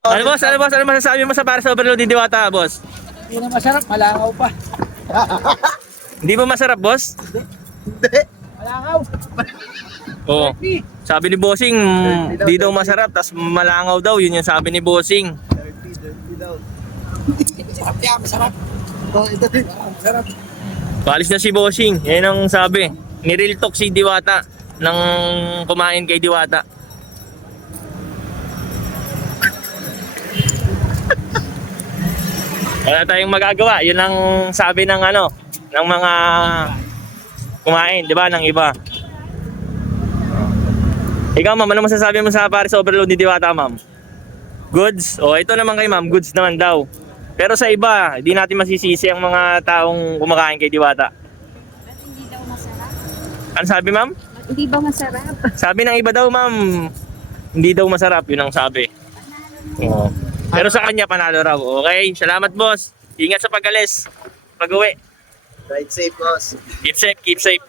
Ano boss? Ano boss? Ano masasabi mo sa para sa overload ni Diwata, boss? Hindi na masarap, malangaw pa. Hindi ba masarap, boss? Malangaw. Oo. Sabi ni Bossing, di daw masarap, tas malangaw daw. Yun yung sabi ni Bossing. Dirty daw. Masarap yan, masarap. Oh, ito din. Masarap. Palis na si Bossing. Yan ang sabi. Ni-real talk si Diwata nang kumain kay Diwata. Wala tayong magagawa. Yun ang sabi ng ano, ng mga kumain, di ba? Ng iba. Ikaw, ma'am, ano masasabi mo sa Paris Overload ni Diwata, ma'am? Goods? O, ito naman kay ma'am, goods naman daw. Pero sa iba, hindi natin masisisi ang mga taong kumakain kay Diwata. Ba't hindi daw masarap? Ano sabi, ma'am? Ba't hindi ba masarap? Sabi ng iba daw, ma'am, hindi daw masarap. Yun ang sabi. Oo. Pero sa kanya, panalo raw. Okay, salamat, boss. Ingat sa pag-alis. Pag-uwi. Ride safe, boss. Keep safe, keep safe.